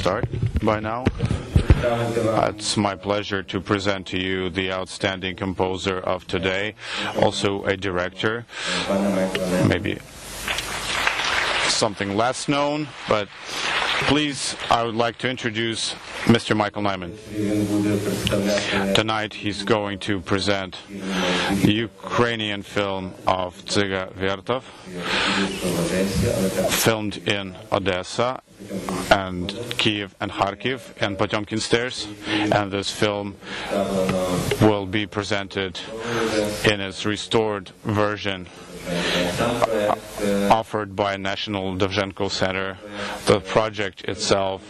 start by now. It's my pleasure to present to you the outstanding composer of today, also a director, maybe something less known, but please, I would like to introduce Mr. Michael Nyman. Tonight he's going to present the Ukrainian film of Dziga Vertov, filmed in Odessa and Kiev and Kharkiv and Potemkin Stairs, and this film will be presented in its restored version offered by National Dovzhenko Center. The project itself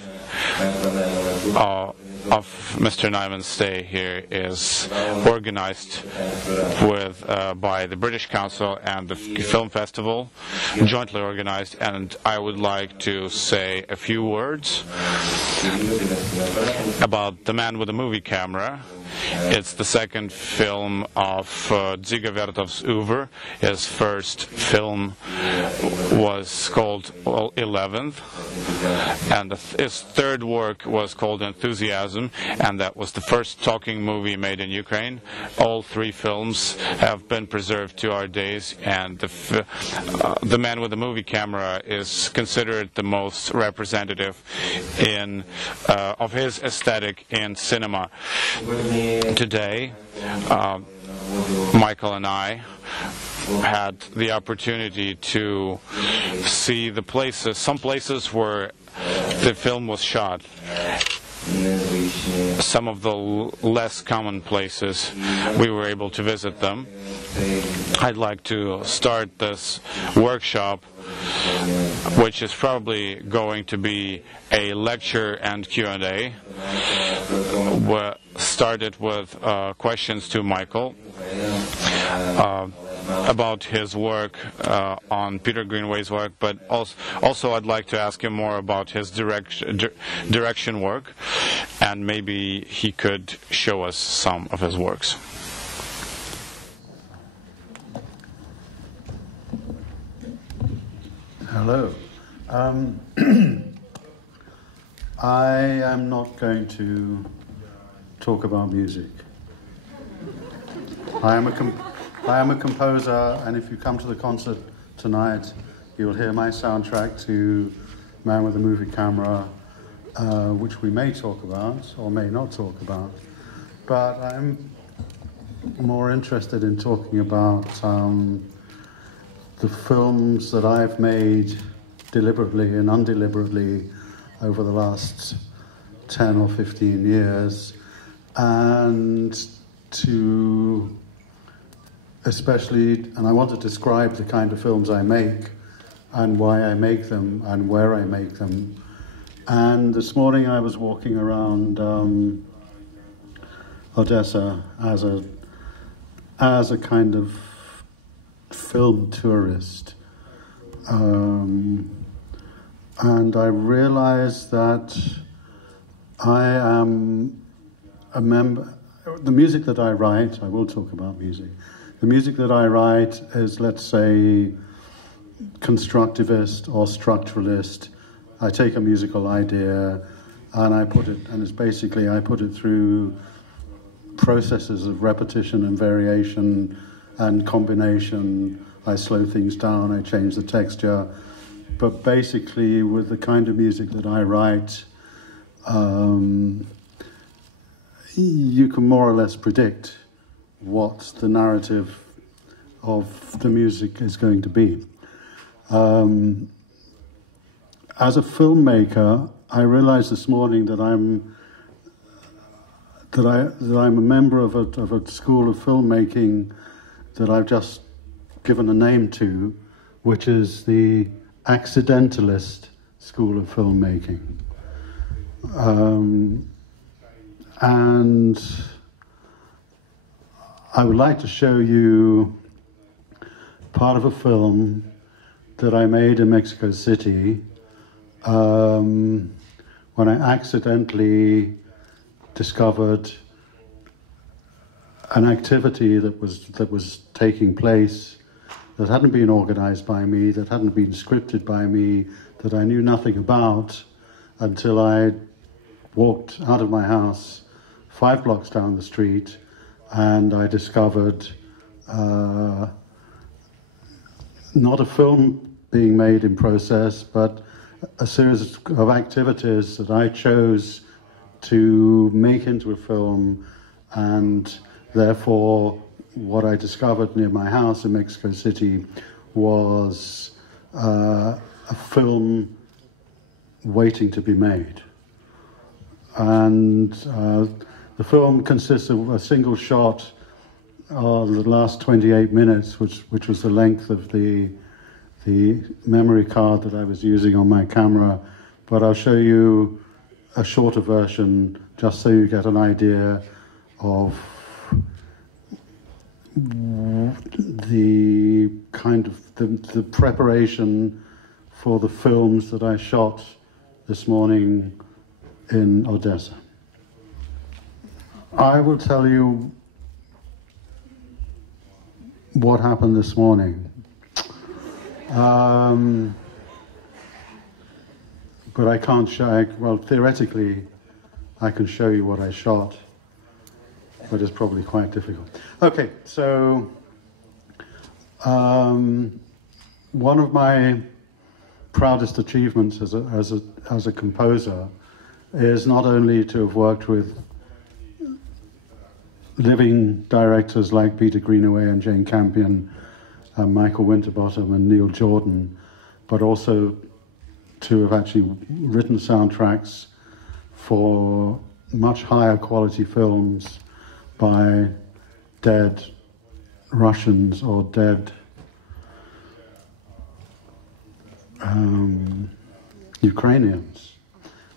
of Mr. Nyman's stay here is organized by the British Council and the Film Festival, jointly organized, and I would like to say a few words about The Man with the Movie Camera. It's the second film of Dziga Vertov's oeuvre. His first film was called 11th, and his third work was called Enthusiasm, and that was the first talking movie made in Ukraine. All three films have been preserved to our days, and The Man with the Movie Camera is considered the most representative of his aesthetic in cinema. Today, Michael and I had the opportunity to see the places, some places where the film was shot. Some of the less common places, we were able to visit them. I'd like to start this workshop, which is probably going to be a lecture and Q&A. We started with questions to Michael about his work on Peter Greenaway's work, but also I'd like to ask him more about his direction work, and maybe he could show us some of his works. Hello. I am not going to talk about music. I am a composer, and if you come to the concert tonight, you'll hear my soundtrack to Man with a Movie Camera, which we may talk about or may not talk about. But I'm more interested in talking about the films that I've made deliberately and undeliberately over the last 10 or 15 years, and to especially, and I want to describe the kind of films I make and why I make them and where I make them. And this morning I was walking around Odessa as a kind of film tourist, and I realized that I am a member. The music that I write, I will talk about music. The music that I write is, let's say, constructivist or structuralist. I take a musical idea and I put it through processes of repetition and variation and combination. I slow things down, I change the texture. But basically, with the kind of music that I write, you can more or less predict what the narrative of the music is going to be. As a filmmaker, I realized this morning that I'm a member of a school of filmmaking that I've just given a name to, which is the accidentalist school of filmmaking. And I would like to show you part of a film that I made in Mexico City when I accidentally discovered an activity that was taking place that hadn't been organized by me, that hadn't been scripted by me, that I knew nothing about, until I walked out of my house 5 blocks down the street, and I discovered not a film being made in process, but a series of activities that I chose to make into a film, and therefore what I discovered near my house in Mexico City was a film waiting to be made. And the film consists of a single shot of the last 28 minutes, which was the length of the memory card that I was using on my camera. But I'll show you a shorter version just so you get an idea of the kind of the preparation for the films that I shot this morning in Odessa. I will tell you what happened this morning. But I can't show, well, theoretically, I can show you what I shot, but it's probably quite difficult. Okay, so one of my proudest achievements as a composer is not only to have worked with living directors like Peter Greenaway and Jane Campion, Michael Winterbottom and Neil Jordan, but also to have actually written soundtracks for much higher quality films by dead Russians or dead Ukrainians,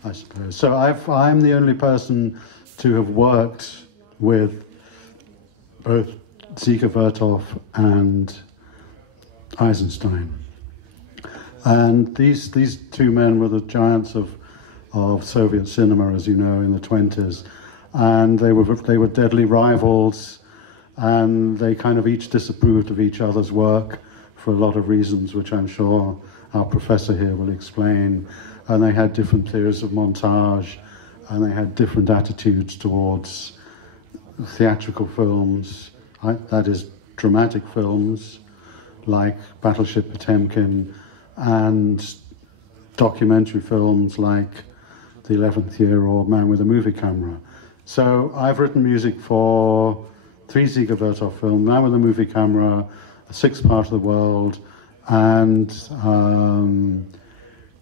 I suppose. So I'm the only person to have worked with both Dziga Vertov and Eisenstein. And these two men were the giants of Soviet cinema, as you know, in the 20s. And they were deadly rivals, and they kind of each disapproved of each other's work for a lot of reasons, which I'm sure our professor here will explain. And they had different theories of montage, and they had different attitudes towards theatrical films, that is, dramatic films, like Battleship Potemkin, and documentary films like The 11th Year or Man with a Movie Camera. So I've written music for 3 Dziga Vertov films, Man with a Movie Camera, A Sixth Part of the World, and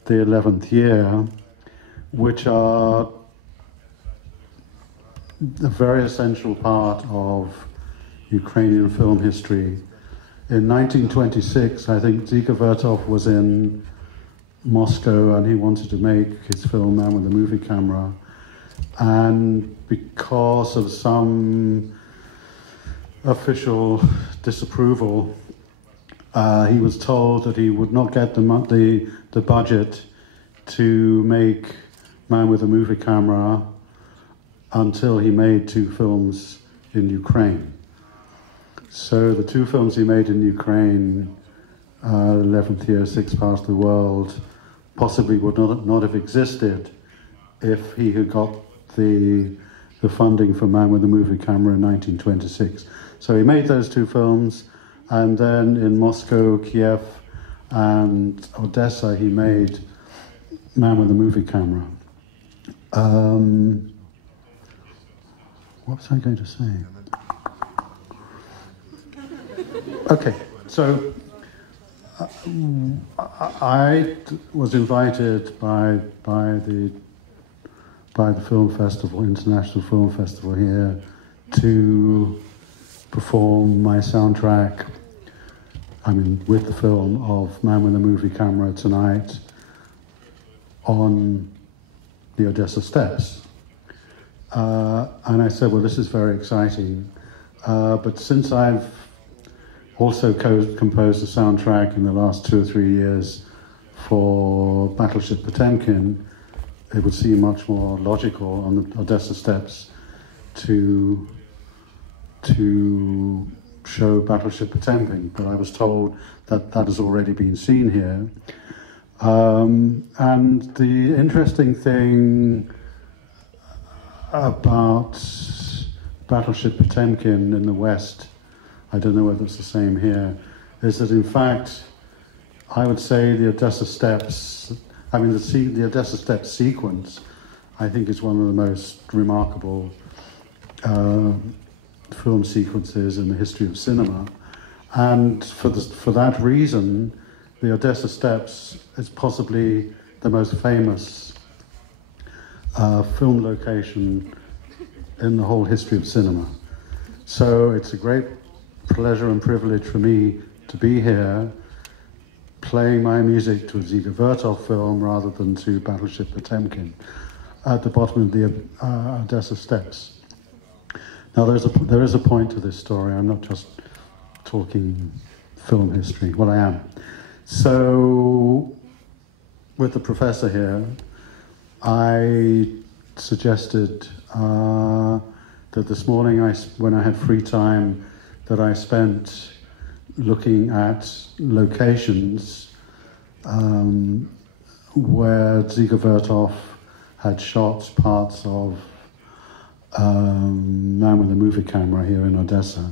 The 11th Year, which are a very essential part of Ukrainian film history. In 1926, I think Dziga Vertov was in Moscow and he wanted to make his film Man with a Movie Camera. And because of some official disapproval, he was told that he would not get the budget to make Man with a Movie Camera until he made 2 films in Ukraine. So the 2 films he made in Ukraine, 11th Year, Sixth Part of the World, possibly would not have existed if he had got the funding for Man with a Movie Camera in 1926. So he made those 2 films, and then in Moscow, Kiev, and Odessa, he made Man with a Movie Camera. What was I going to say? Okay, so I was invited by the film festival, International Film Festival here, to perform my soundtrack, with the film of Man with a Movie Camera tonight on the Odessa steps. And I said, well, this is very exciting, but since I've also composed a soundtrack in the last 2 or 3 years for Battleship Potemkin, it would seem much more logical on the Odessa steps to show Battleship Potemkin, but I was told that that has already been seen here. And the interesting thing about Battleship Potemkin in the West, I don't know whether it's the same here, is that in fact, I would say the Odessa Steps, the Odessa Steps sequence, I think is one of the most remarkable film sequences in the history of cinema. And for that reason, the Odessa Steps is possibly the most famous film location in the whole history of cinema. So it's a great pleasure and privilege for me to be here playing my music to a Dziga Vertov film rather than to Battleship Potemkin at the bottom of the Odessa Steps. Now there is a point to this story. I'm not just talking film history. Well, I am. So with the professor here, I suggested that this morning, when I had free time, that I spent looking at locations where Dziga Vertov had shot parts of Man with a Movie Camera here in Odessa.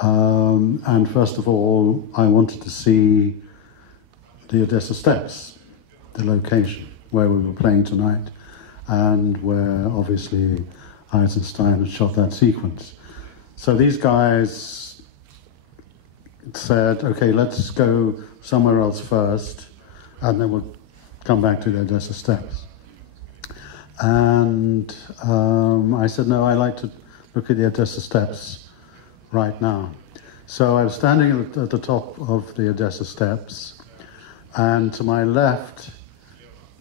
And first of all, I wanted to see the Odessa Steps, the location where we were playing tonight, and where obviously Eisenstein had shot that sequence. So these guys said, okay, let's go somewhere else first, and then we'll come back to the Odessa Steps. And I said, no, I like to look at the Odessa Steps right now. So I was standing at the top of the Odessa Steps, and to my left,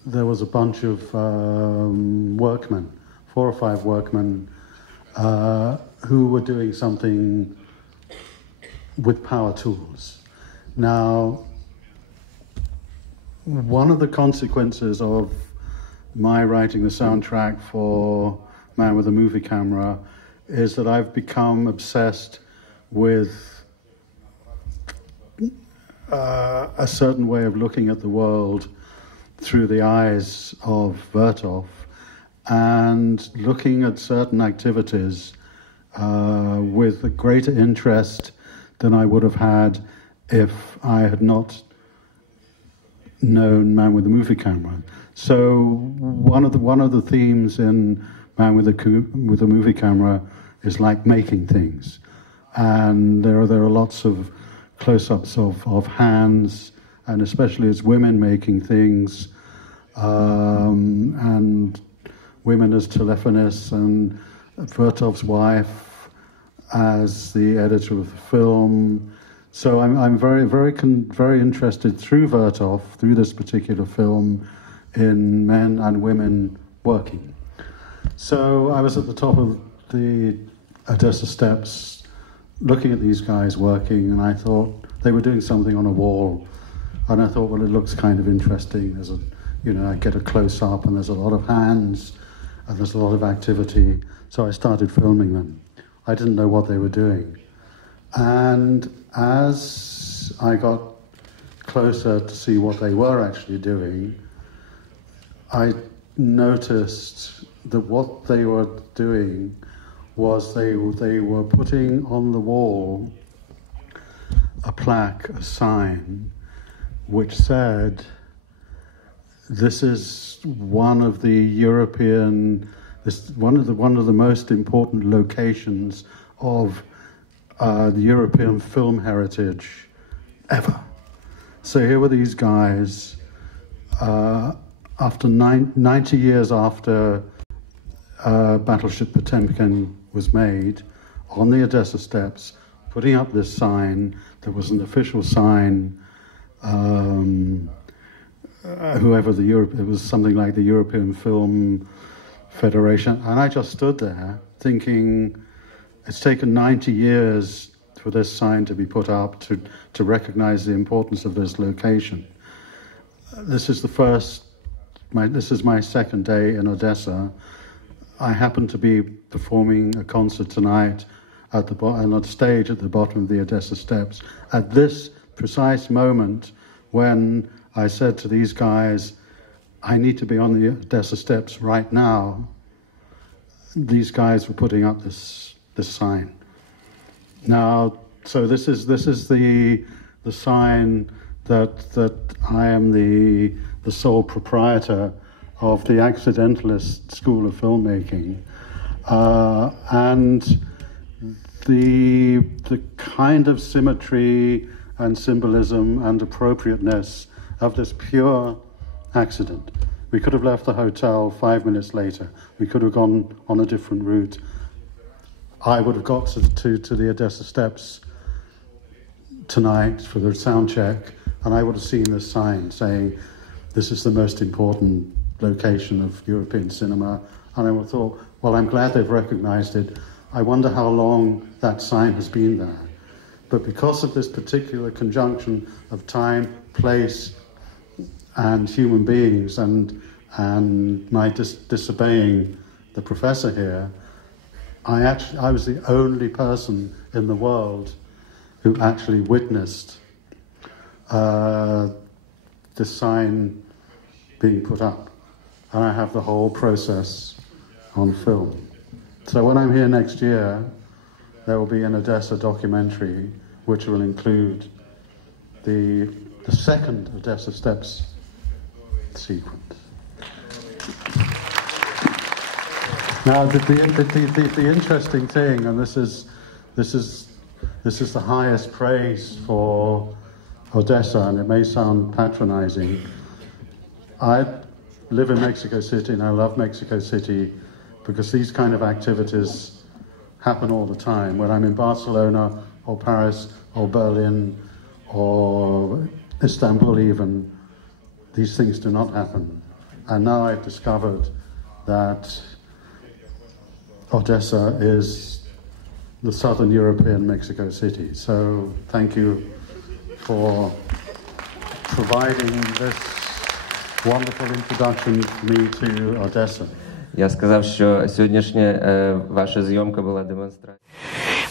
there was a bunch of workmen, 4 or 5 workmen, who were doing something with power tools. Now, one of the consequences of my writing the soundtrack for Man with a Movie Camera is that I've become obsessed with a certain way of looking at the world through the eyes of Vertov, and looking at certain activities with a greater interest than I would have had if I had not known Man with a Movie Camera. So one of the themes in Man with a Movie Camera is like making things, and there are lots of close-ups of hands, and especially as women making things, and women as telephonists, and Vertov's wife as the editor of the film. So I'm very interested through Vertov, through this particular film, in men and women working. So I was at the top of the Odessa Steps looking at these guys working, and I thought they were doing something on a wall, and I thought, well, it looks kind of interesting. There's I get a close-up, and there's a lot of hands, and there's a lot of activity, so I started filming them. I didn't know what they were doing. And as I got closer to see what they were actually doing, I noticed that what they were doing was they were putting on the wall a plaque, a sign, which said, "This is one of the one of the most important locations of the European film heritage ever." So here were these guys, after 90 years after Battleship Potemkin was made, on the Odessa Steps, putting up this sign that was an official sign, it was something like the European Film Federation, and I just stood there thinking, it's taken 90 years for this sign to be put up to recognize the importance of this location. This is my second day in Odessa. I happen to be performing a concert tonight on stage at the bottom of the Odessa Steps at this precise moment when I said to these guys, I need to be on the Odessa steps right now. These guys were putting up this sign. Now, so this is the sign that I am the sole proprietor of the Accidentalist School of Filmmaking, and the kind of symmetry and symbolism and appropriateness of this pure accident. We could have left the hotel 5 minutes later. We could have gone on a different route. I would have got to the Odessa steps tonight for the sound check, and I would have seen this sign saying, this is the most important location of European cinema. And I would have thought, well, I'm glad they've recognized it. I wonder how long that sign has been there. But because of this particular conjunction of time, place, and human beings, and my disobeying the professor here, I was the only person in the world who actually witnessed this sign being put up. And I have the whole process on film. So when I'm here next year, there will be an Odessa documentary which will include the second Odessa Steps sequence. Now, the interesting thing, and this is the highest praise for Odessa, and it may sound patronizing. I live in Mexico City, and I love Mexico City because these kind of activities happen all the time. When I'm in Barcelona or Paris or Berlin or Istanbul even, these things do not happen. And now I've discovered that Odessa is the southern European Mexico City. So thank you for providing this wonderful introduction for me to Odessa. Я сказав, що сьогоднішня ваша зйомка була демонстрацією.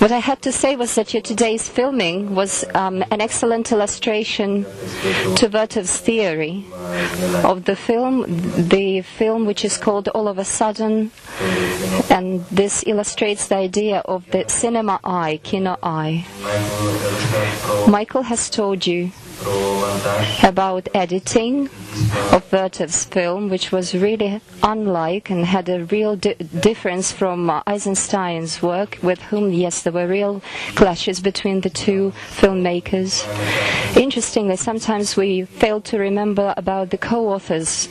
What I had to say was that your today's filming was an excellent illustration to Vertov's theory of the film which is called All of a Sudden, and this illustrates the idea of the cinema eye, kino eye. Michael has told you about editing of Vertov's film, which was really unlike and had a real difference from Eisenstein's work, with whom, yes, there were real clashes between the two filmmakers. Interestingly, sometimes we fail to remember about the co-authors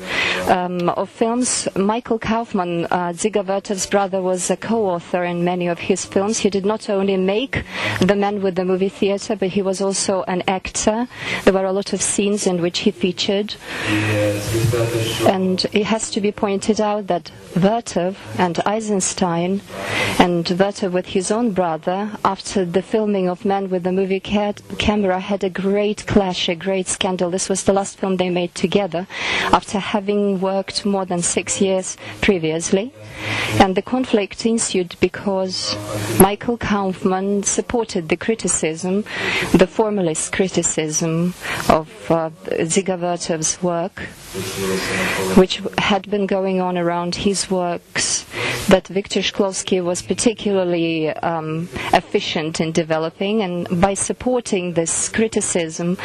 of films. Michael Kaufman, Dziga Vertov's brother, was a co-author in many of his films. He did not only make The Man with the Movie Theatre, but he was also an actor. There were a lot of scenes in which he featured. And it has to be pointed out that Vertov and Eisenstein, and Vertov with his own brother, after the filming of Man with the Movie Camera, had a great clash, a great scandal. This was the last film they made together, after having worked more than 6 years previously. And the conflict ensued because Michael Kaufman supported the criticism, the formalist criticism of Dziga Vertov's work, which had been going on around his works, that Viktor Shklovsky was particularly efficient in developing, and by supporting this criticism,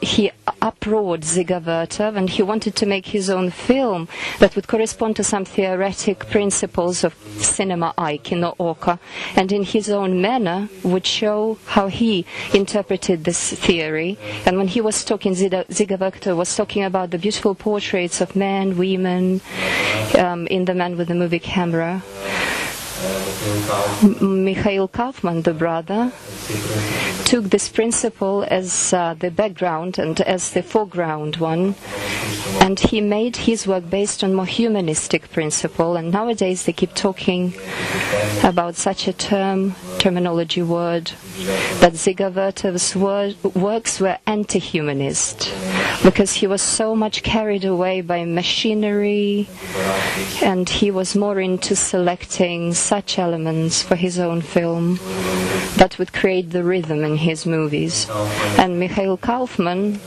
he uproared Dziga Vertov, and he wanted to make his own film that would correspond to some theoretic principles of cinema eye, kino oko, and in his own manner would show how he interpreted this theory. And when he was talking, Dziga Vertov was talking about the beautiful portraits of men, women, in The Man with the Movie Camera. Mikhail Kaufman, the brother, took this principle as the background and as the foreground one, and he made his work based on more humanistic principle. And nowadays they keep talking about such a terminology word, that Dziga Vertov's works were anti-humanist, because he was so much carried away by machinery, and he was more into selecting such elements for his own film that would create the rhythm in his movies. And Mikhail Kaufman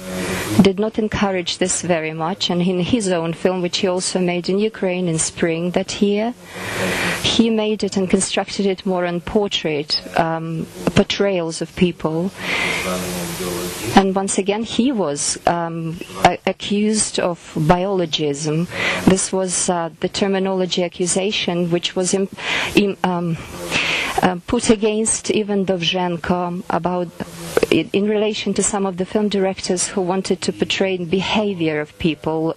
did not encourage this very much, and in his own film, which he also made in Ukraine in spring that year, he made it and constructed it more on portrayals of people. And once again, he was accused of biologism. This was the terminology accusation which was put against even Dovzhenko in relation to some of the film directors who wanted to portray behavior of people,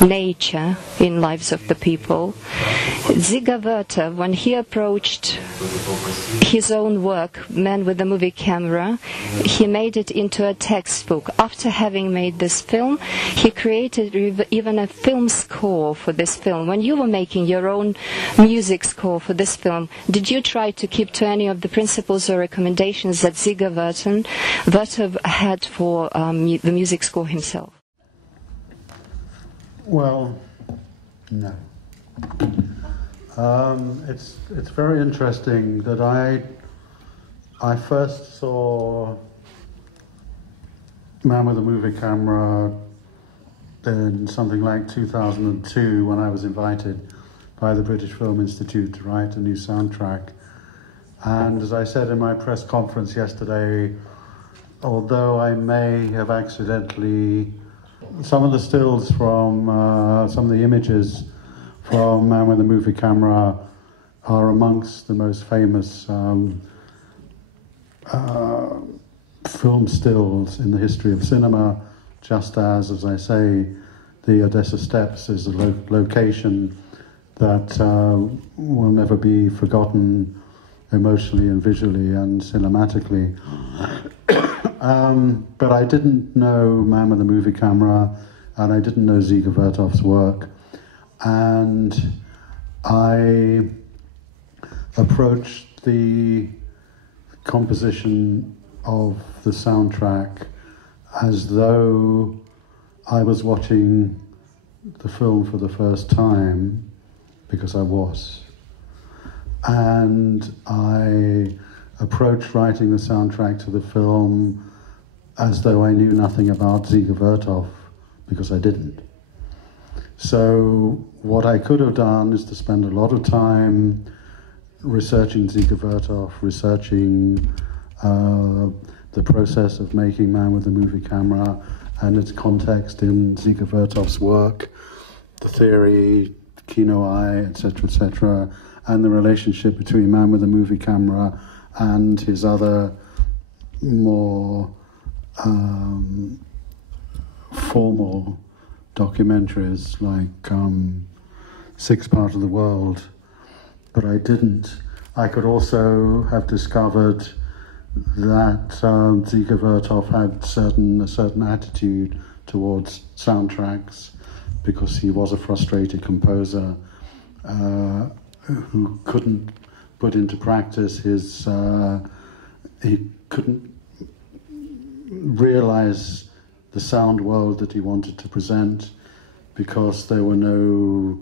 nature in lives of the people. Dziga Vertov, when he approached his own work, Man with the Movie Camera, he made it into a textbook. After having made this film, he created even a film score for this film. When you were making your own music score for this film, did you try to keep to any of the principles or recommendations that Dziga Vertov had for the music score himself? Well, no. It's very interesting that I first saw Man with a Movie Camera in something like 2002 when I was invited by the British Film Institute to write a new soundtrack. And as I said in my press conference yesterday, although I may have accidentally, some of the stills from some of the images from Man with a Movie Camera are amongst the most famous film stills in the history of cinema, just as I say, the Odessa Steps is a location that will never be forgotten emotionally and visually and cinematically. But I didn't know Man with a Movie Camera, and I didn't know Dziga Vertov's work. And I approached the composition of the soundtrack as though I was watching the film for the first time, because I was. And I approached writing the soundtrack to the film as though I knew nothing about Dziga Vertov, because I didn't. So what I could have done is to spend a lot of time researching Dziga Vertov, researching the process of making Man with a Movie Camera and its context in Dziga Vertov's work, the theory, Kino Eye, etc., and the relationship between Man with a Movie Camera and his other more formal documentaries like Six Part of the World. But I didn't. I could also have discovered that Dziga Vertov had a certain attitude towards soundtracks, because he was a frustrated composer who couldn't put into practice his, he couldn't realize the sound world that he wanted to present, because there were no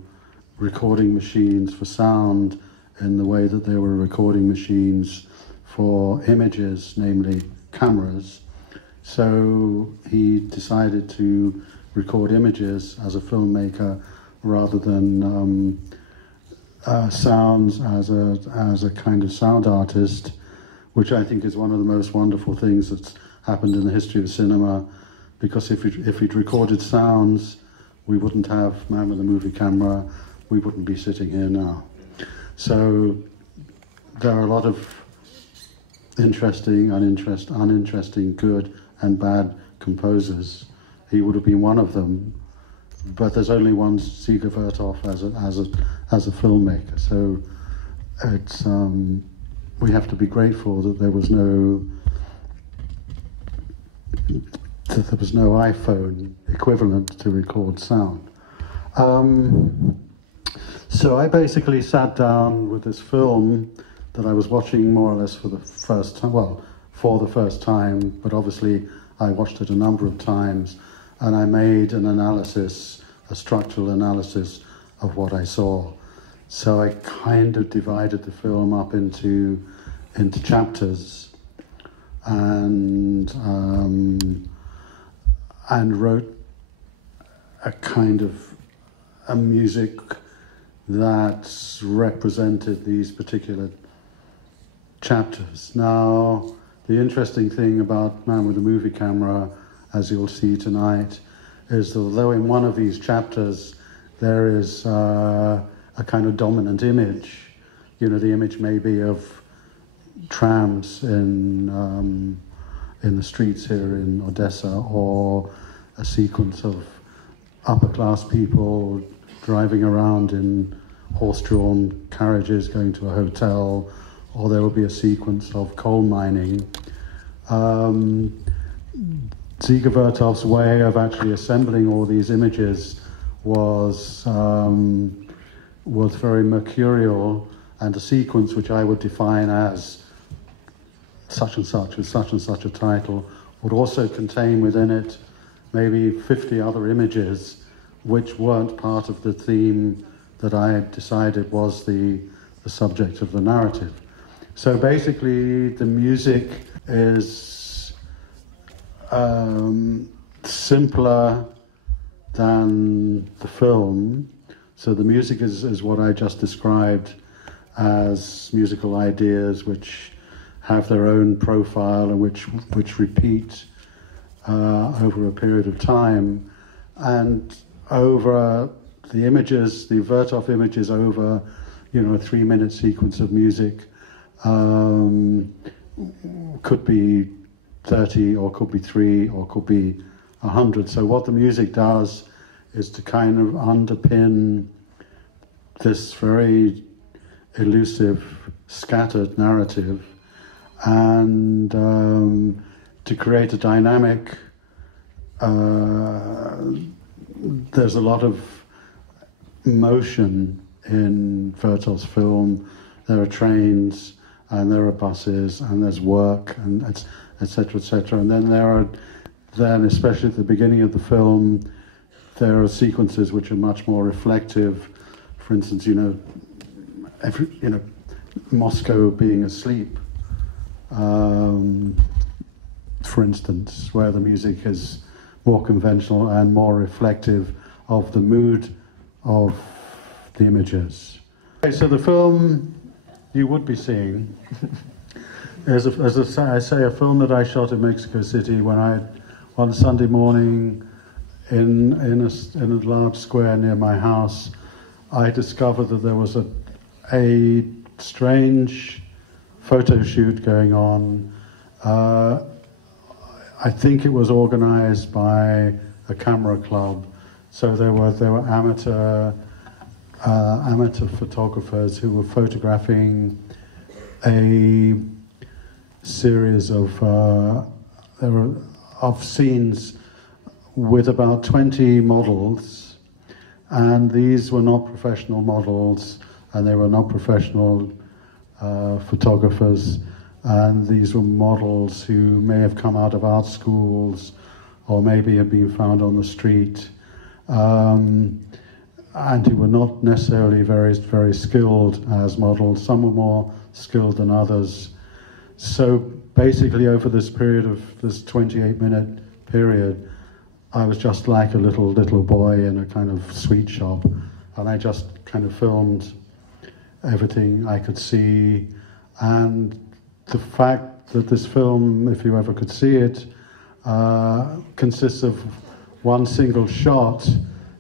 recording machines for sound in the way that there were recording machines for images, namely cameras. So he decided to record images as a filmmaker rather than sounds as a kind of sound artist, which I think is one of the most wonderful things that's happened in the history of cinema, because if we'd recorded sounds, we wouldn't have Man with a Movie Camera, we wouldn't be sitting here now. So there are a lot of interesting, uninteresting, good and bad composers. He would have been one of them, but there's only one Dziga Vertov as a filmmaker. So it's we have to be grateful that there was no iPhone equivalent to record sound. So I basically sat down with this film that I was watching more or less for the first time, but obviously I watched it a number of times, and I made an analysis, a structural analysis of what I saw. So I kind of divided the film up into chapters, and and wrote a kind of a music that represented these particular chapters. Now, the interesting thing about Man with a Movie Camera, as you'll see tonight, is that although in one of these chapters there is a kind of dominant image, you know, the image may be of trams in the streets here in Odessa, or a sequence of upper-class people driving around in horse-drawn carriages going to a hotel, or there will be a sequence of coal mining. Dziga Vertov's way of actually assembling all these images was very mercurial, and a sequence which I would define as such and such, with such and such a title, would also contain within it maybe 50 other images which weren't part of the theme that I had decided was the subject of the narrative. So basically the music is simpler than the film. So the music is what I just described as musical ideas which have their own profile and which repeat over a period of time. And over the images, the Vertov images over, you know, a 3-minute sequence of music could be 30 or could be 3 or could be 100. So what the music does is to kind of underpin this very elusive, scattered narrative, and to create a dynamic. There's a lot of motion in Vertov's film. There are trains, and there are buses, and there's work, and etc., etc. And then especially at the beginning of the film, there are sequences which are much more reflective. For instance, Moscow being asleep, for instance, where the music is more conventional and more reflective of the mood of the images. Okay, so the film you would be seeing is, as I say, a film that I shot in Mexico City when one Sunday morning in a large square near my house, I discovered that there was a strange photo shoot going on. I think it was organized by a camera club. So there were amateur photographers who were photographing a series of scenes with about 20 models, and these were not professional models, and they were not professional photographers, and these were models who may have come out of art schools or maybe have been found on the street, and who were not necessarily very, very skilled as models. Some were more skilled than others. So basically over this period of this 28-minute period, I was just like a little boy in a kind of sweet shop, and I just kind of filmed everything I could see. And the fact that this film, if you ever could see it, consists of one single shot,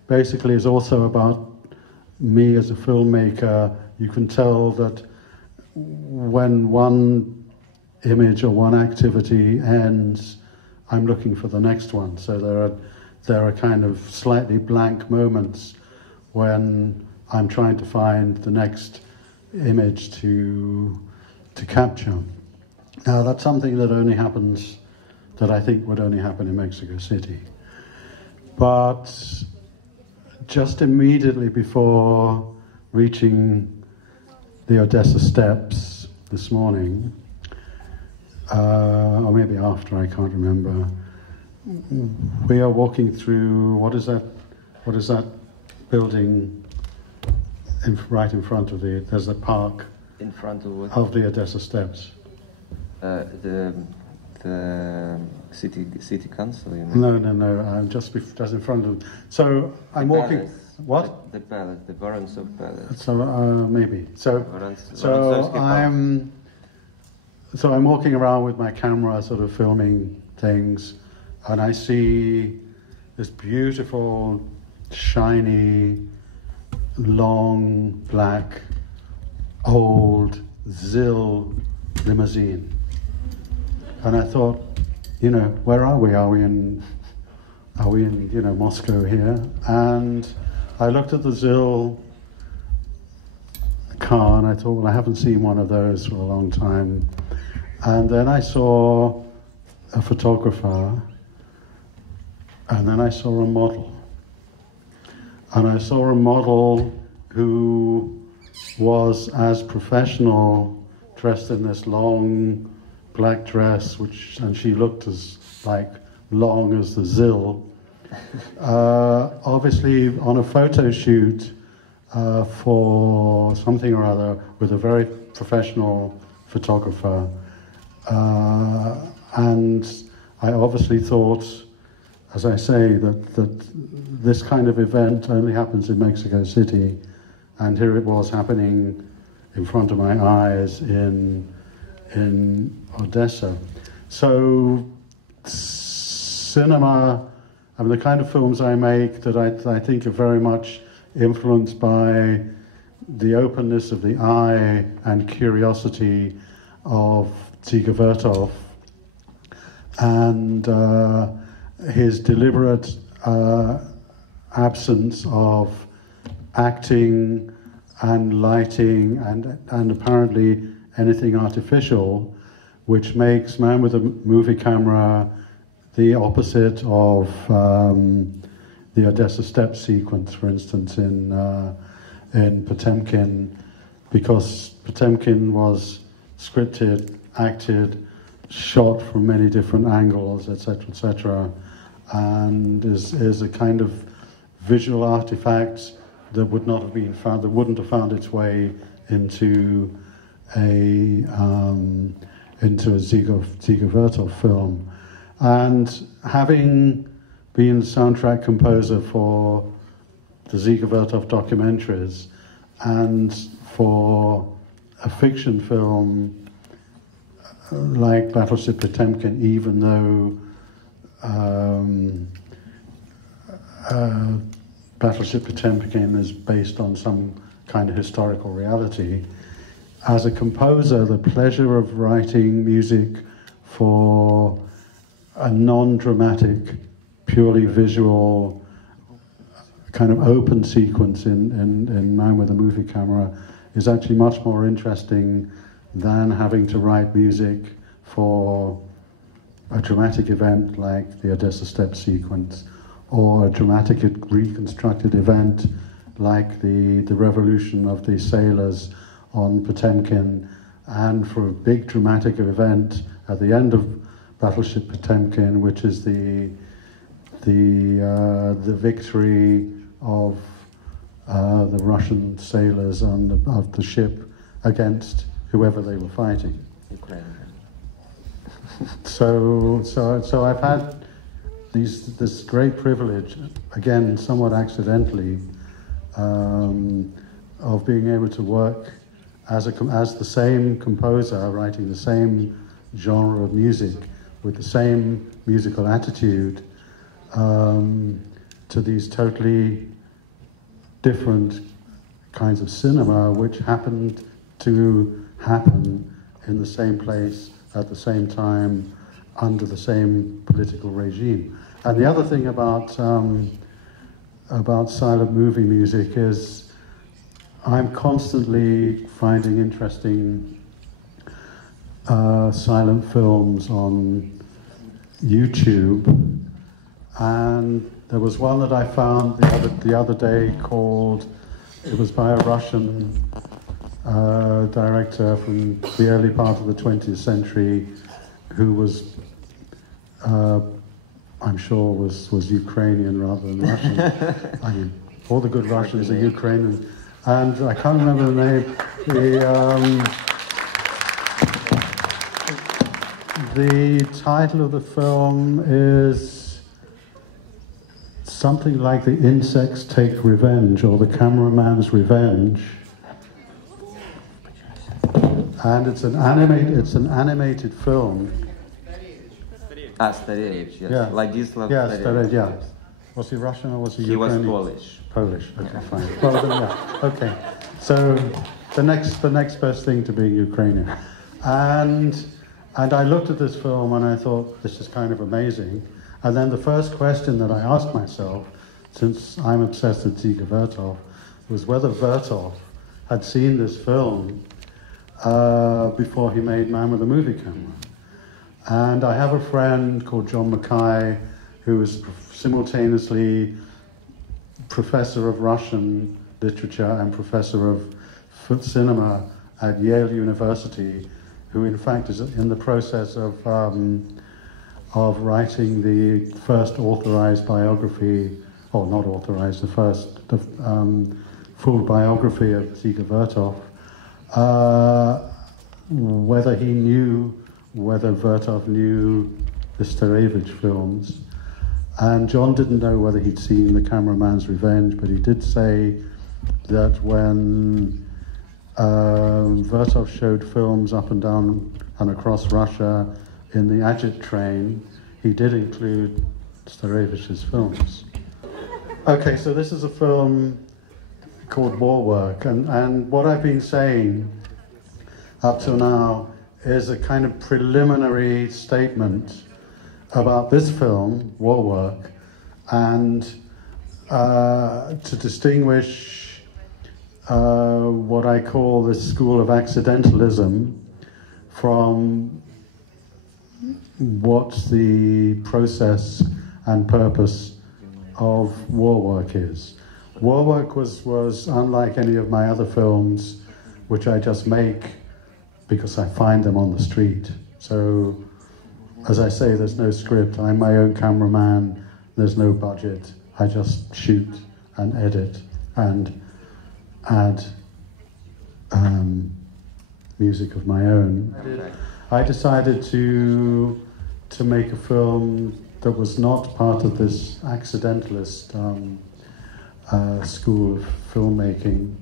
basically is also about me as a filmmaker. You can tell that when one image or one activity ends, I'm looking for the next one. So there are kind of slightly blank moments when I'm trying to find the next image to capture. Now that's something that I think would only happen in Mexico City. But just immediately before reaching the Odessa steps this morning, or maybe after, I can't remember, we are walking through, what is that building right in front of there's a park In front of what? of the Odessa steps. The city council. You know? No. I'm just in front of. So I'm walking. Palace. What? The palace, the Vorontsov Palace. So maybe. So I'm walking around with my camera, sort of filming things, and I see this beautiful, shiny, long, black, old ZIL limousine. And I thought, where are we? Are we in Moscow here? And I looked at the ZIL car and I thought, well, I haven't seen one of those for a long time. And then I saw a photographer, and then I saw a model. And I saw a model who was as professional, dressed in this long black dress, and she looked as long as the ZIL. Obviously on a photo shoot for something or other with a very professional photographer. And I obviously thought, as I say, that this kind of event only happens in Mexico City, and here it was happening in front of my eyes in Odessa. So cinema, the kind of films I make that I think are very much influenced by the openness of the eye and curiosity of Dziga Vertov, and his deliberate absence of acting and lighting and apparently anything artificial, which makes Man with a Movie Camera the opposite of the Odessa Steppe sequence, for instance, in Potemkin, because Potemkin was scripted, acted, shot from many different angles, etc., and is a kind of visual artifact that would not have been found, that wouldn't have found its way into a Dziga Vertov film. And having been soundtrack composer for the Dziga Vertov documentaries and for a fiction film like Battleship Potemkin, even though Battleship Potemkin is based on some kind of historical reality, as a composer, the pleasure of writing music for a non-dramatic, purely visual, kind of open sequence in Man with a Movie Camera is actually much more interesting than having to write music for a dramatic event like the Odessa Steppe sequence, or a dramatic reconstructed event like the revolution of the sailors on Potemkin, and for a big dramatic event at the end of Battleship Potemkin, which is the victory of the Russian sailors of the ship against whoever they were fighting. Ukraine. So I've had this great privilege, again somewhat accidentally, of being able to work as the same composer, writing the same genre of music with the same musical attitude, to these totally different kinds of cinema, which happened to happen in the same place at the same time under the same political regime. And the other thing about silent movie music is I'm constantly finding interesting silent films on YouTube, and there was one that I found the other day called, it was by a Russian director from the early part of the 20th century, who was, I'm sure, was Ukrainian rather than Russian. I mean, all the good Russians are Ukrainian. And I can't remember the name. The title of the film is something like The Insects Take Revenge, or The Cameraman's Revenge. And it's an animated film. Starevich, yes. Yeah. Ladislav Yeah, Starevich. yeah. Was he Russian or was he Ukrainian? He was Polish. Polish, okay, fine. Well, then, yeah, okay. So the next best thing to being Ukrainian. And I looked at this film and I thought, this is kind of amazing. And then the first question that I asked myself, since I'm obsessed with Dziga Vertov, was whether Vertov had seen this film before he made Man with a Movie Camera. And I have a friend called John Mackay, who is simultaneously professor of Russian literature and professor of cinema at Yale University, who in fact is in the process of writing the first authorized biography, or not authorized, the full biography of Dziga Vertov. Whether Vertov knew the Starevich films. And John didn't know whether he'd seen The Cameraman's Revenge, but he did say that when Vertov showed films up and down and across Russia in the Agit train, he did include Starevich's films. Okay, so this is a film called War Work, and what I've been saying up till now is a kind of preliminary statement about this film, War Work, and to distinguish what I call the school of accidentalism from what the process and purpose of War Work is. War Work was unlike any of my other films, which I just make because I find them on the street. So, as I say, there's no script. I'm my own cameraman. There's no budget. I just shoot and edit and add music of my own. I decided to make a film that was not part of this accidentalist school of filmmaking,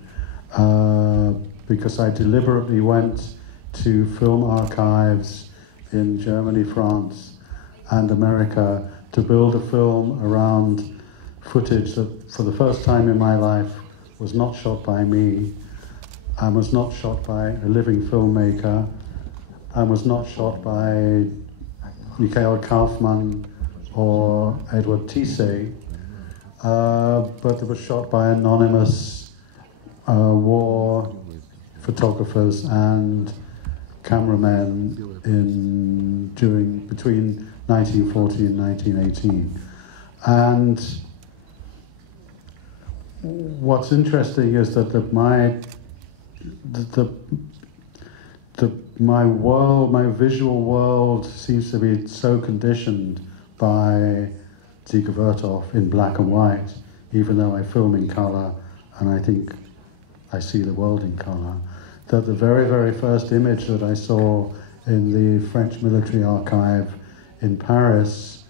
because I deliberately went to film archives in Germany, France, and America to build a film around footage that, for the first time in my life, was not shot by me, and was not shot by a living filmmaker, and was not shot by Mikhail Kaufman or Edward Tissé, but it was shot by anonymous war photographers and cameramen between 1940 and 1918. And what's interesting is that my visual world seems to be so conditioned by Dziga Vertov in black and white, even though I film in color and I think I see the world in color, that the very, very first image that I saw in the French military archive in Paris,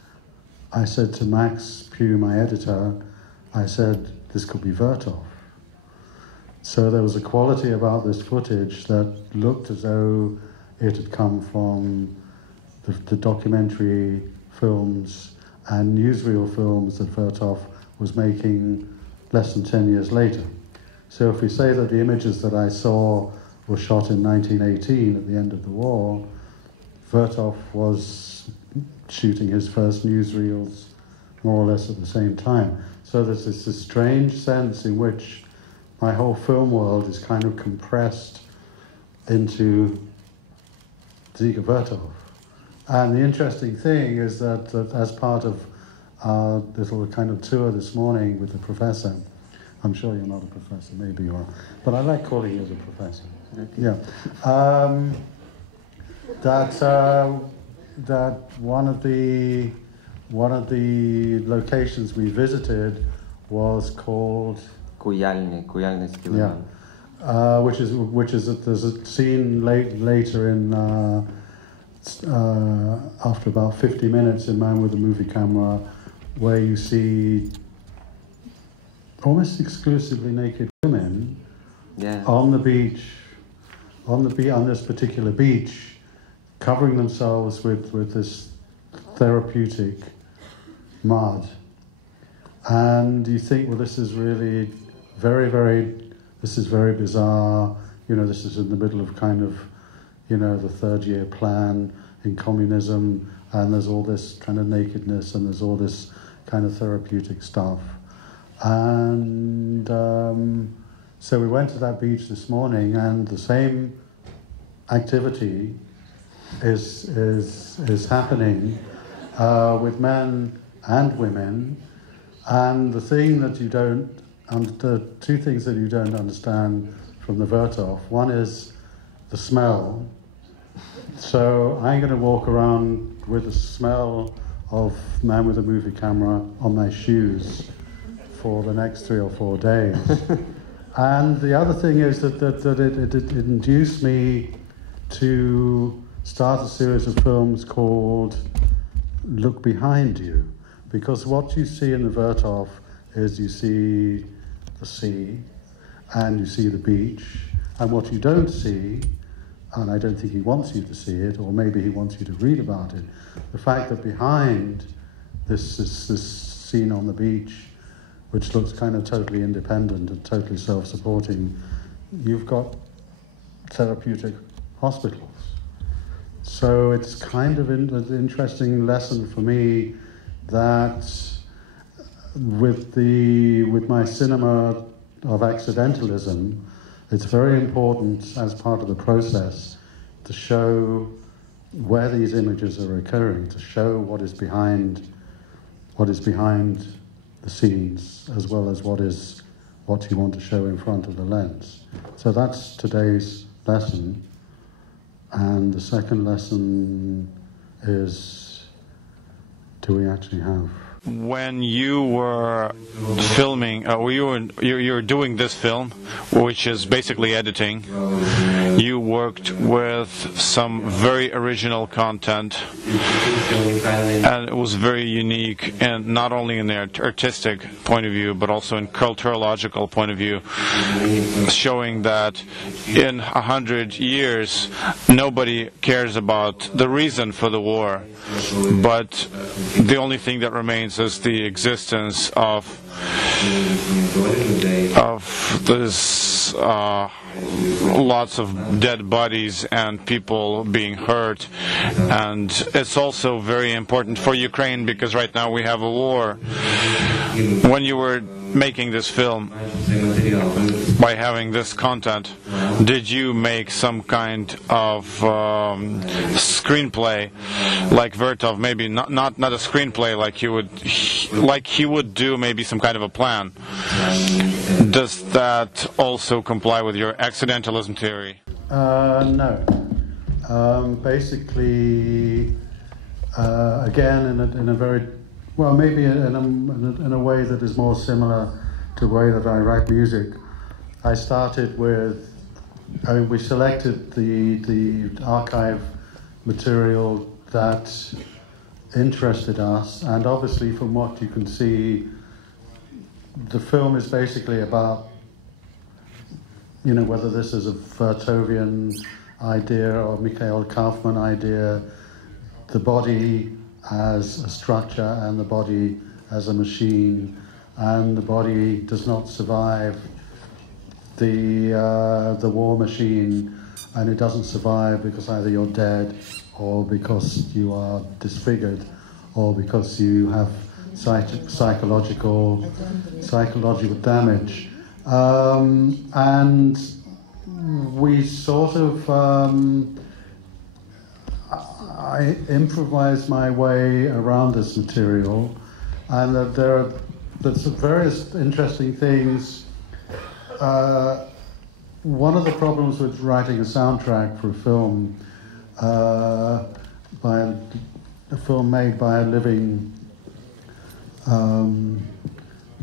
I said to Max Pugh, my editor, I said, this could be Vertov. So there was a quality about this footage that looked as though it had come from the documentary films and newsreel films that Vertov was making less than 10 years later. So if we say that the images that I saw were shot in 1918 at the end of the war, Vertov was shooting his first newsreels more or less at the same time. So there's this strange sense in which my whole film world is kind of compressed into Dziga Vertov. And the interesting thing is that as part of our little kind of tour this morning with the professor, I'm sure you're not a professor, maybe you are, but I like calling you as a professor. Yeah. That one of the locations we visited was called Kuyalny Skeleton. Yeah, which is there's a scene later in after about 50 minutes in Man with a Movie Camera, where you see almost exclusively naked women on the beach, on this particular beach, covering themselves with this therapeutic mud. And you think, well, this is really this is very bizarre. You know, this is in the middle of kind of, you know, the third year plan in communism, and there's all this kind of nakedness, and there's all this kind of therapeutic stuff. And so we went to that beach this morning, and the same activity is happening with men and women. And the thing that you don't, the two things that you don't understand from the Vertov, one is the smell. So I'm going to walk around with the smell of Man with a Movie Camera on my shoes for the next 3 or 4 days. And the other thing is that it induced me to start a series of films called Look Behind You, because what you see in the Vertov is you see the sea and you see the beach, and what you don't see, and I don't think he wants you to see it, or maybe he wants you to read about it, the fact that behind this scene on the beach, which looks kind of totally independent and totally self-supporting, you've got therapeutic hospitals. So it's kind of an interesting lesson for me that with my cinema of accidentalism, it's very important as part of the process to show where these images are occurring, to show what is behind the scenes, as well as what you want to show in front of the lens. So that's today's lesson. And the second lesson is, do we actually have? When you were filming, you were doing this film, which is basically editing, you worked with some very original content, and it was very unique, and not only in the artistic point of view, but also in culturological point of view, showing that in 100 years nobody cares about the reason for the war, but the only thing that remains is the existence of this lots of dead bodies and people being hurt. And it's also very important for Ukraine, because right now we have a war. When you were making this film, by having this content, did you make some kind of screenplay like Vertov? Maybe not a screenplay like he would do, maybe some kind of a plan. Does that also comply with your accidentalism theory? No. Basically, again, in a very, well, maybe in a way that is more similar to the way that I write music. I started with, we selected the archive material that interested us, and obviously from what you can see, the film is basically about, you know, whether this is a Vertovian idea or Mikhail Kaufman idea, the body as a structure and the body as a machine, and the body does not survive the war machine, and it doesn't survive because either you're dead or because you are disfigured or because you have psychological damage. And we sort of I improvised my way around this material, and there's some various interesting things. One of the problems with writing a soundtrack for a film, by a film made by a living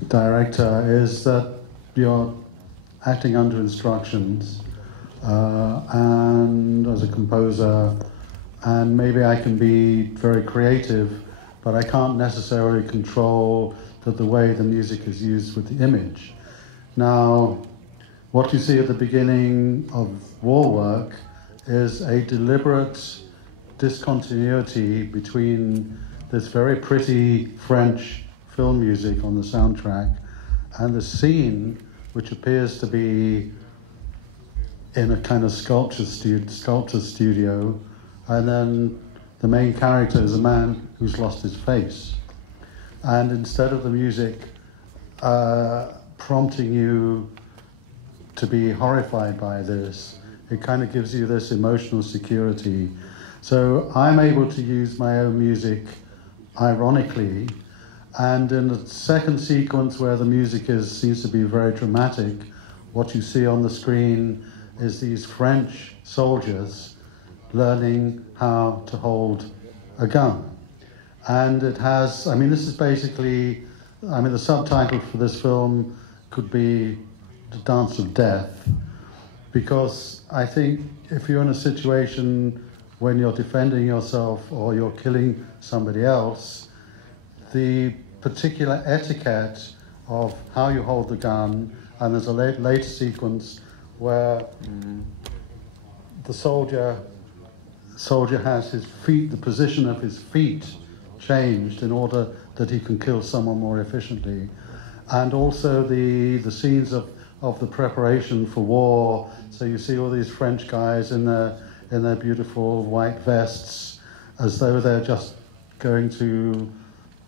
director, is that you're acting under instructions, and as a composer, and maybe I can be very creative, but I can't necessarily control the way the music is used with the image. Now, what you see at the beginning of War Work is a deliberate discontinuity between this very pretty French film music on the soundtrack and the scene, which appears to be in a kind of sculpture studio, and then the main character is a man who's lost his face. And instead of the music prompting you to be horrified by this, it kind of gives you this emotional security. So I'm able to use my own music ironically, and in the second sequence where the music seems to be very dramatic, what you see on the screen is these French soldiers learning how to hold a gun. And it has, I mean, this is basically, I mean, the subtitle for this film could be The Dance of Death, because I think if you're in a situation when you're defending yourself or you're killing somebody else, the particular etiquette of how you hold the gun, and there's a later sequence where the soldier has his feet, the position of his feet changed in order that he can kill someone more efficiently. And also the scenes of the preparation for war. So you see all these French guys in their beautiful white vests, as though they're just going to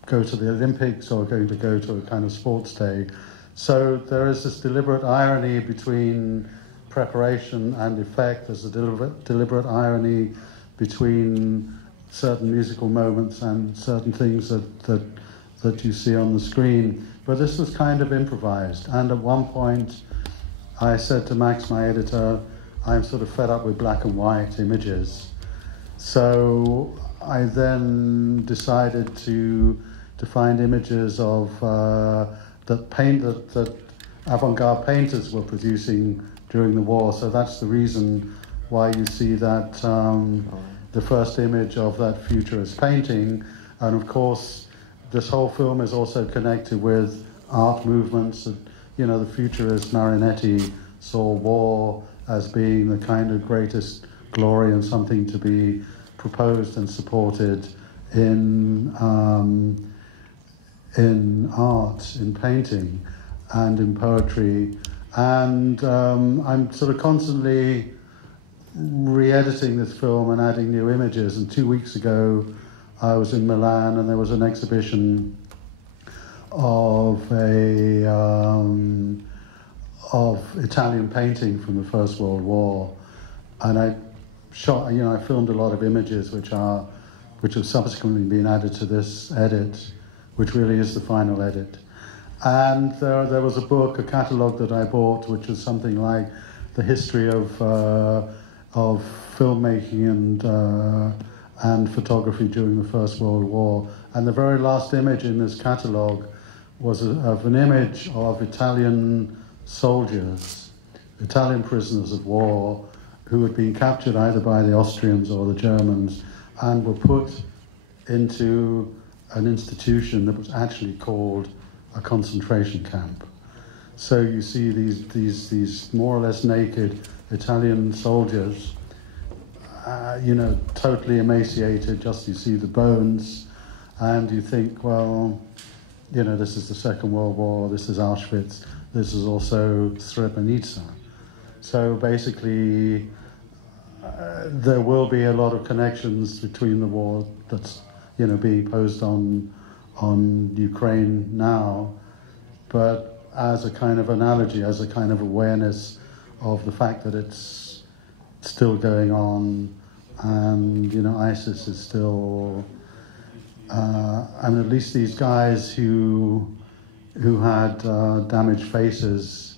go to the Olympics or going to go to a kind of sports day. So there is this deliberate irony between preparation and effect. There's a deliberate irony between certain musical moments and certain things that you see on the screen. But this was kind of improvised. And at one point, I said to Max, my editor, I'm sort of fed up with black and white images. So I then decided to find images of that avant-garde painters were producing during the war. So that's the reason why you see that the first image of that futurist painting. And of course, this whole film is also connected with art movements. You know, the futurist Marinetti saw war as being the kind of greatest glory and something to be proposed and supported in art, in painting, and in poetry. And I'm sort of constantly re-editing this film and adding new images. And 2 weeks ago, I was in Milan, and there was an exhibition of Italian painting from the First World War, and I filmed a lot of images which have subsequently been added to this edit, which really is the final edit. And there was a book, a catalogue that I bought, which was something like the history of filmmaking and photography during the First World War. And the very last image in this catalogue was of an image of Italian soldiers, Italian prisoners of war, who had been captured either by the Austrians or the Germans and were put into an institution that was actually called a concentration camp. So you see these more or less naked Italian soldiers, totally emaciated, just you see the bones, and you think, well, this is the Second World War, this is Auschwitz, this is also Srebrenica. So basically, there will be a lot of connections between the war that's, being posed on Ukraine now, but as a kind of analogy, as a kind of awareness of the fact that it's still going on, and ISIS is still. At least these guys who had damaged faces,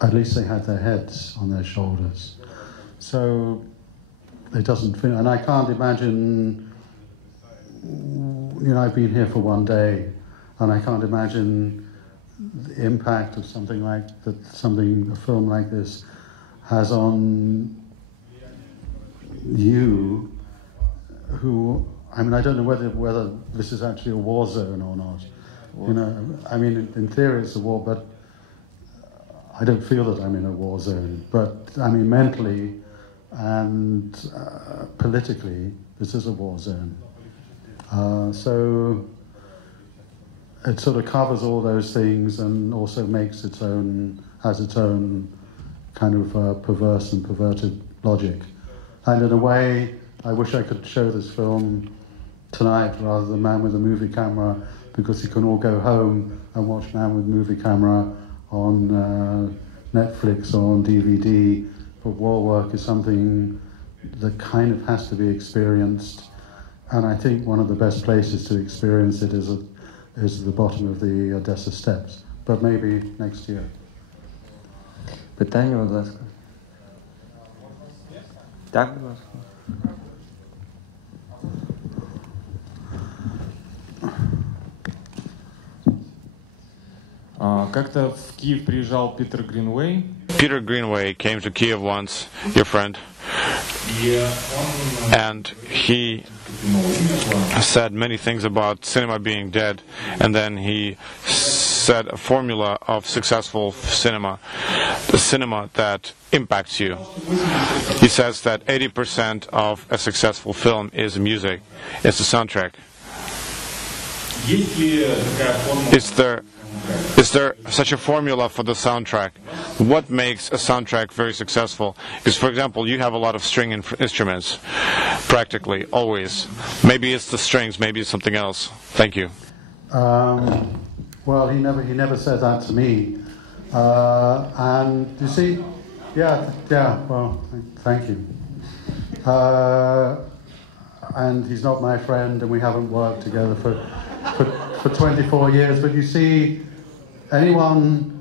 at least they had their heads on their shoulders. So it doesn't feel, and I can't imagine. I've been here for one day, and I can't imagine the impact of something like that. A film like this has on you, who, I mean, I don't know whether this is actually a war zone or not. You know, I mean, in theory it's a war, but I don't feel that I'm in a war zone. But I mean, mentally and politically, this is a war zone. So it sort of covers all those things and also makes has its own kind of perverse and perverted logic. And in a way, I wish I could show this film tonight rather than Man with a Movie Camera, because you can all go home and watch Man with Movie Camera on Netflix or on DVD. But war work is something that kind of has to be experienced. And I think one of the best places to experience it is the bottom of the Odessa Steppes. But maybe next year. Питання, будь ласка. Так, будь ласка. Как-то в Киев приезжал Питер Гринвей. Peter Greenway came to Kiev once, your friend, and he said many things about cinema being dead, and then he said a formula of successful cinema, the cinema that impacts you. He says that 80% of a successful film is music, it's the soundtrack. Is there such a formula for the soundtrack? What makes a soundtrack very successful? Because, for example, you have a lot of string instruments, practically, always. Maybe it's the strings, maybe it's something else. Thank you. Well, he never said that to me. And you see, yeah, well, thank you. And he's not my friend, and we haven't worked together for 24 years, but you see, anyone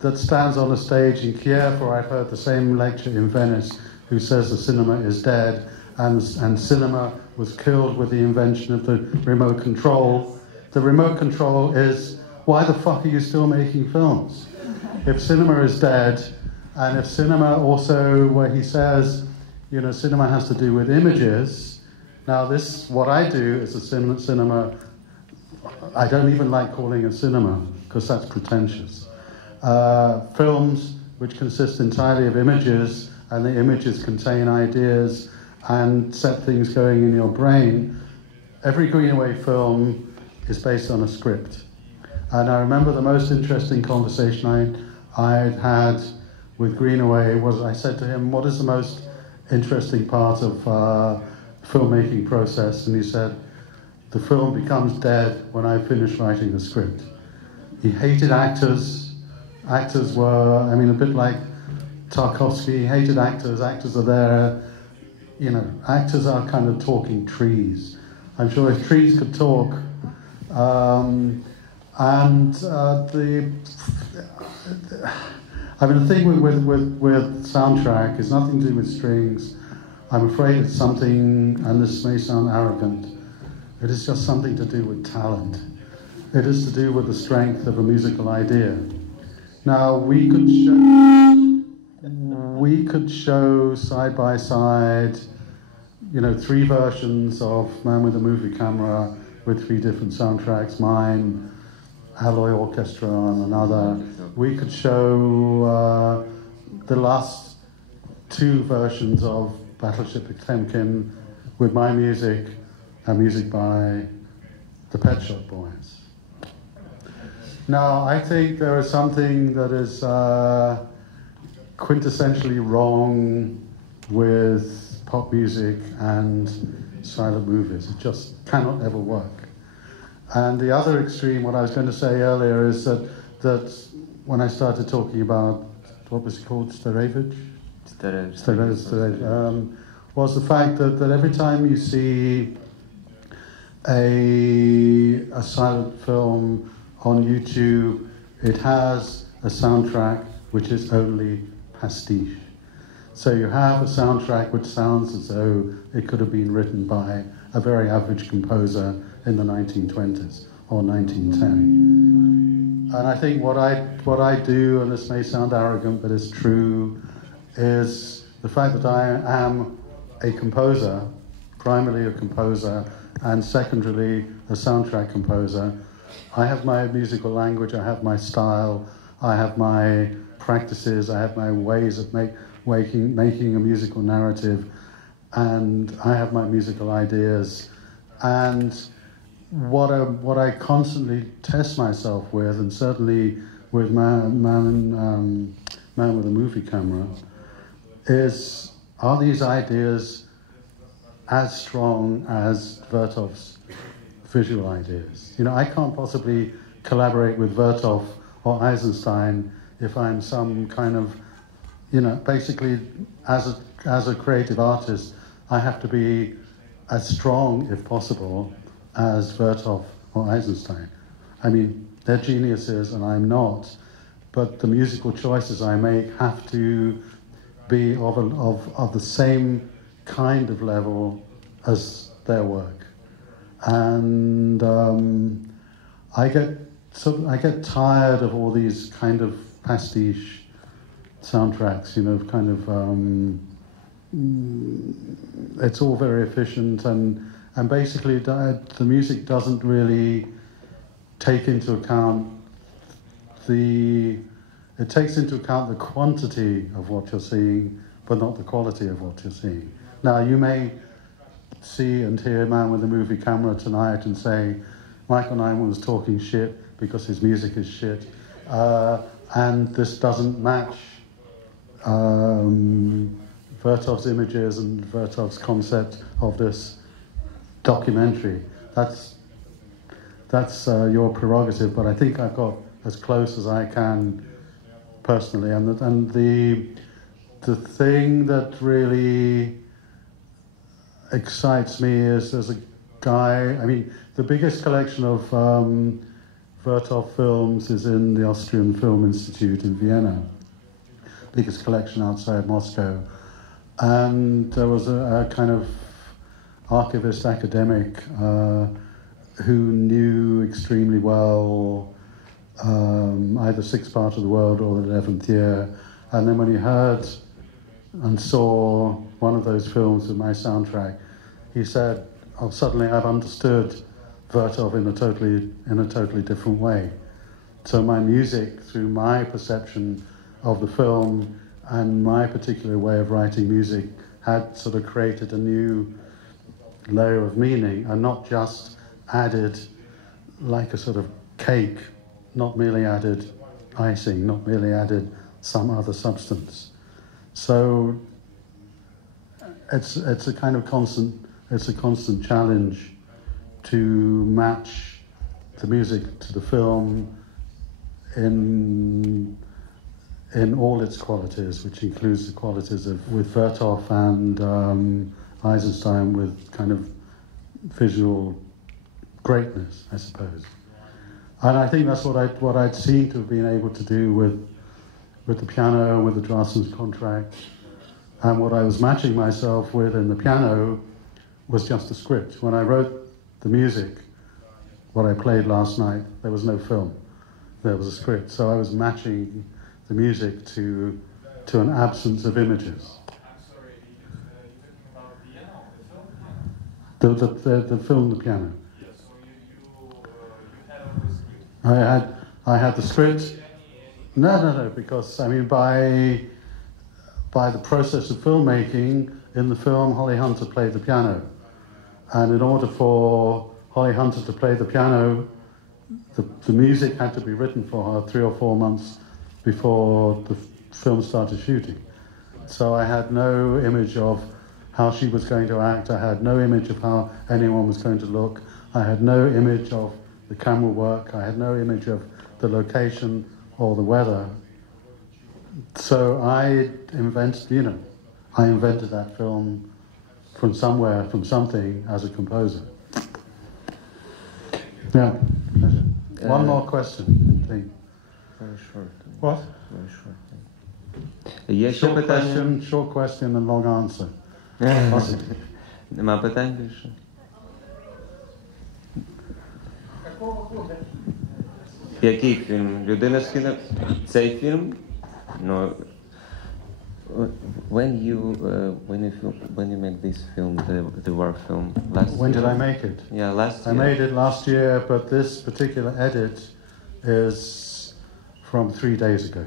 that stands on a stage in Kiev, or I've heard the same lecture in Venice, who says the cinema is dead and cinema was killed with the invention of the remote control, the remote control is, why the fuck are you still making films? If cinema is dead, and if cinema also, where he says, you know, cinema has to do with images, now this, what I do is a cinema, I don't even like calling it cinema, because that's pretentious. Films which consist entirely of images, and the images contain ideas and set things going in your brain. Every Greenaway film is based on a script. And I remember the most interesting conversation I had with Greenaway was, I said to him, what is the most interesting part of filmmaking process? And he said, the film becomes dead when I finish writing the script. He hated actors. Actors were, I mean, a bit like Tarkovsky, he hated actors. Actors are there, you know, actors are kind of talking trees. I'm sure if trees could talk, I mean, the thing with soundtrack is nothing to do with strings. I'm afraid it's something, and this may sound arrogant, it is just something to do with talent. It is to do with the strength of a musical idea. Now, we could show side by side, you know, 3 versions of Man with a Movie Camera with 3 different soundtracks, mine, Alloy Orchestra, and another. We could show the last 2 versions of Battleship Potemkin with my music and music by the Pet Shop Boys. Now, I think there is something that is quintessentially wrong with pop music and silent movies. It just cannot ever work. And the other extreme, what I was going to say earlier, is that when I started talking about, what was it called, Starevich? Starevich. Was the fact that every time you see a silent film on YouTube, it has a soundtrack which is only pastiche. So you have a soundtrack which sounds as though it could have been written by a very average composer in the 1920s or 1910. And I think what I do, and this may sound arrogant, but it's true, is the fact that I am a composer, primarily a composer, and secondarily a soundtrack composer. I have my musical language, I have my style, I have my practices, I have my ways of making a musical narrative, and I have my musical ideas. And what I constantly test myself with, and certainly with Man with a Movie Camera, is, are these ideas as strong as Vertov's visual ideas? You know, I can't possibly collaborate with Vertov or Eisenstein if I'm some kind of, you know, basically as a creative artist, I have to be as strong, if possible, as Vertov or Eisenstein. I mean, they're geniuses and I'm not, but the musical choices I make have to be of the same kind of level as their work. And I get tired of all these kind of pastiche soundtracks, you know, kind of it's all very efficient, and basically the music doesn't really take into account it takes into account the quantity of what you're seeing, but not the quality of what you're seeing. Now, you may see and hear Man with a Movie Camera tonight and say, Michael Nyman was talking shit because his music is shit, and this doesn't match Vertov's images and Vertov's concept of this documentary. That's your prerogative, but I think I've got as close as I can personally. And the thing that really excites me is there's a guy, I mean, the biggest collection of Vertov films is in the Austrian Film Institute in Vienna, biggest collection outside Moscow. And there was a kind of archivist academic who knew extremely well either Sixth Part of the World or the 11th Year. And then when he heard and saw one of those films with my soundtrack, he said, oh, suddenly I've understood Vertov in a totally different way. So my music, through my perception of the film and my particular way of writing music, had sort of created a new layer of meaning, and not just added like a sort of cake, not merely added icing, not merely added some other substance. So it's a kind of constant challenge to match the music to the film in all its qualities, which includes the qualities with Vertov and Eisenstein with kind of visual greatness, I suppose. And I think that's what I'd seem to have been able to do with the piano and with the draftsman's contract. And what I was matching myself with in the piano was just a script. When I wrote the music, what I played last night, there was no film. There was a script. So I was matching the music to an absence of images. The film, the piano. I had the script. No, because I mean by the process of filmmaking, in the film Holly Hunter played the piano, and in order for Holly Hunter to play the piano, the music had to be written for her 3 or 4 months before the film started shooting. So I had no image of how she was going to act, I had no image of how anyone was going to look, I had no image of the camera work, I had no image of the location or the weather. So I invented that film from somewhere, from something, as a composer. Yeah, pleasure. One more question, I think. Very short. What? Very short. Є ще питання? Short question and long answer. Нема питань більше? Який фільм? Людина скине цей фільм? Ну, When you make this film, the war film, last When year? did I make it? Yeah, last year. I made it last year, but this particular edit is from 3 days ago.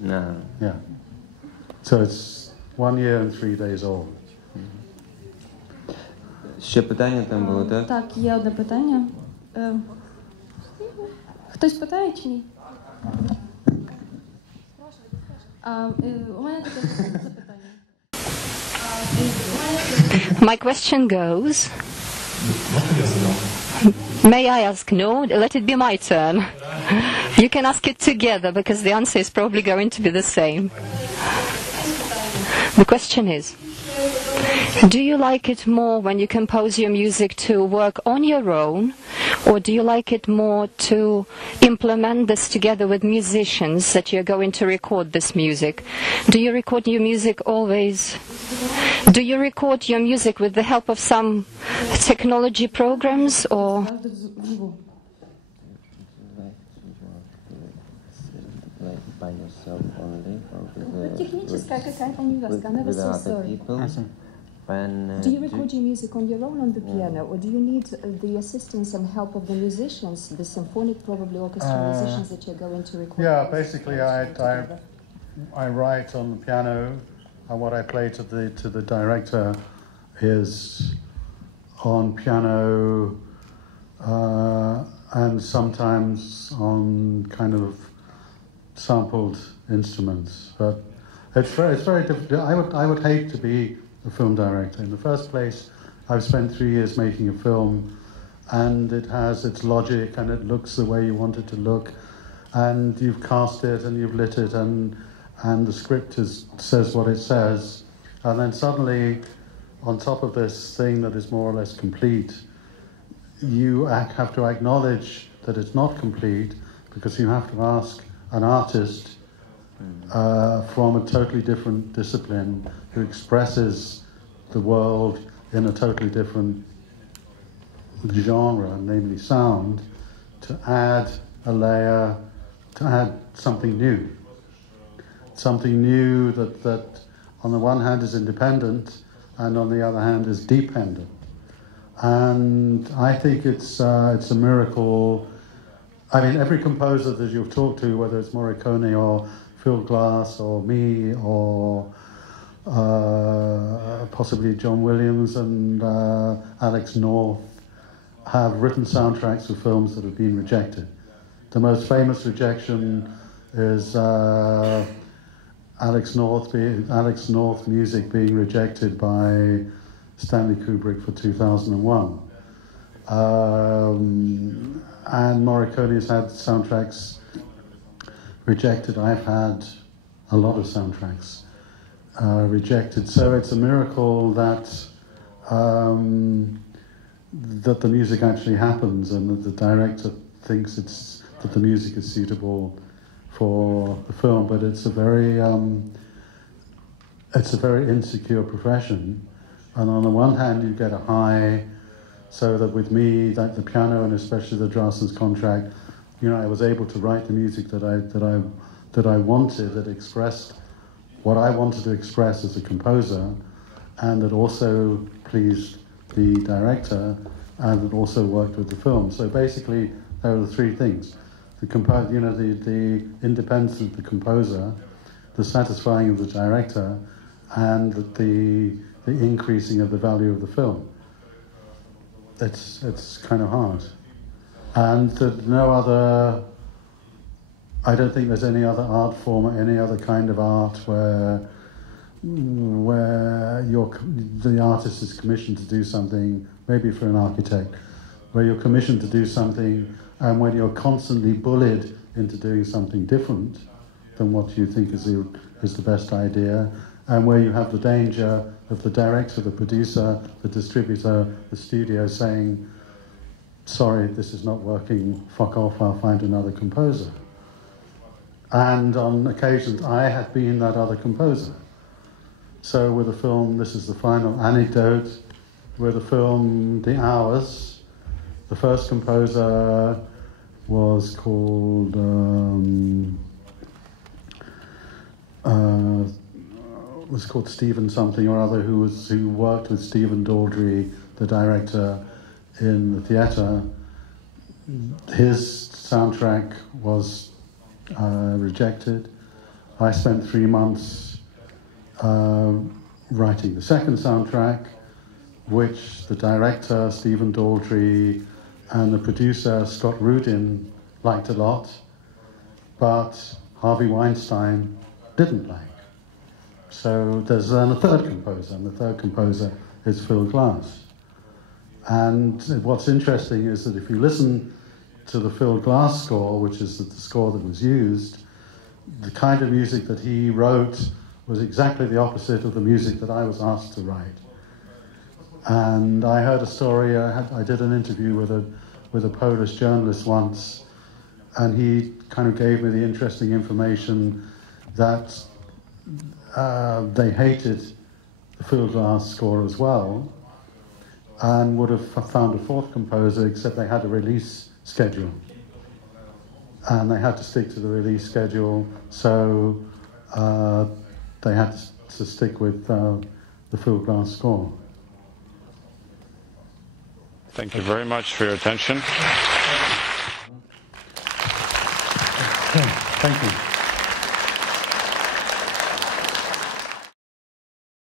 No. Yeah. So it's 1 year and 3 days old. Ще питання там було, так? Так, є одне питання. Хтось питає чи ні? У мене таке запитання. My question goes. May I ask? No, let it be my turn. You can ask it together because the answer is probably going to be the same. The question is, do you like it more when you compose your music to work on your own, or do you like it more to implement this together with musicians that you're going to record this music? Do you record your music always? Do you record your music with the help of some technology programs, or? By yourself only, or Техническая какая-то невестка, I'm ever so sorry. When, Do you record your music on your own on the piano, or do you need the assistance and help of the musicians, the symphonic, probably orchestral musicians that you're going to record? Yeah, basically I write on the piano, and what I play to the director is on piano and sometimes on kind of sampled instruments. But it's very difficult. I would hate to be a film director. In the first place, I've spent 3 years making a film, and it has its logic, and it looks the way you want it to look, and you've cast it, and you've lit it, and the script says what it says, and then suddenly, on top of this thing that is more or less complete, you have to acknowledge that it's not complete, because you have to ask an artist from a totally different discipline who expresses the world in a totally different genre, namely sound, to add a layer, to add something new. Something new that on the one hand is independent and on the other hand is dependent. And I think it's a miracle. I mean, every composer that you've talked to, whether it's Morricone or Phil Glass or me or possibly John Williams and Alex North, have written soundtracks for films that have been rejected. The most famous rejection is Alex North music being rejected by Stanley Kubrick for 2001. And Morricone has had soundtracks rejected. I've had a lot of soundtracks rejected. So it's a miracle that that the music actually happens, and that the director thinks that the music is suitable for the film. But it's a very insecure profession. And on the one hand, you get a high, so that with me, like the piano and especially the Draftsman's contract, I was able to write the music that I wanted, that expressed what I wanted to express as a composer, and that also pleased the director, and that also worked with the film. So basically, there are the three things: the independence of the composer, the satisfying of the director, and the increasing of the value of the film. It's kind of hard. And I don't think there's any other art form or any other kind of art where the artist is commissioned to do something, maybe for an architect, where you're commissioned to do something, and when you're constantly bullied into doing something different than what you think is the best idea, and where you have the danger of the director, the producer, the distributor, the studio saying, sorry, this is not working, fuck off, I'll find another composer. And on occasions, I have been that other composer. So with the film, this is the final anecdote, with the film The Hours, the first composer was called was called Stephen something or other, who worked with Stephen Daldry, the director, in the theatre. His soundtrack was rejected. I spent 3 months writing the second soundtrack, which the director, Stephen Daldry, and the producer, Scott Rudin, liked a lot, but Harvey Weinstein didn't like. So there's then a third composer, and the third composer is Phil Glass. And what's interesting is that if you listen to the Phil Glass score, which is the score that was used, the kind of music that he wrote was exactly the opposite of the music that I was asked to write. And I heard a story, I did an interview with a Polish journalist once, and he kind of gave me the interesting information that they hated the Phil Glass score as well, and would have found a fourth composer, except they had a release schedule. And they had to stick to the release schedule, so they had to stick with the Phil Glass score. Thank you very much for your attention. Thank you.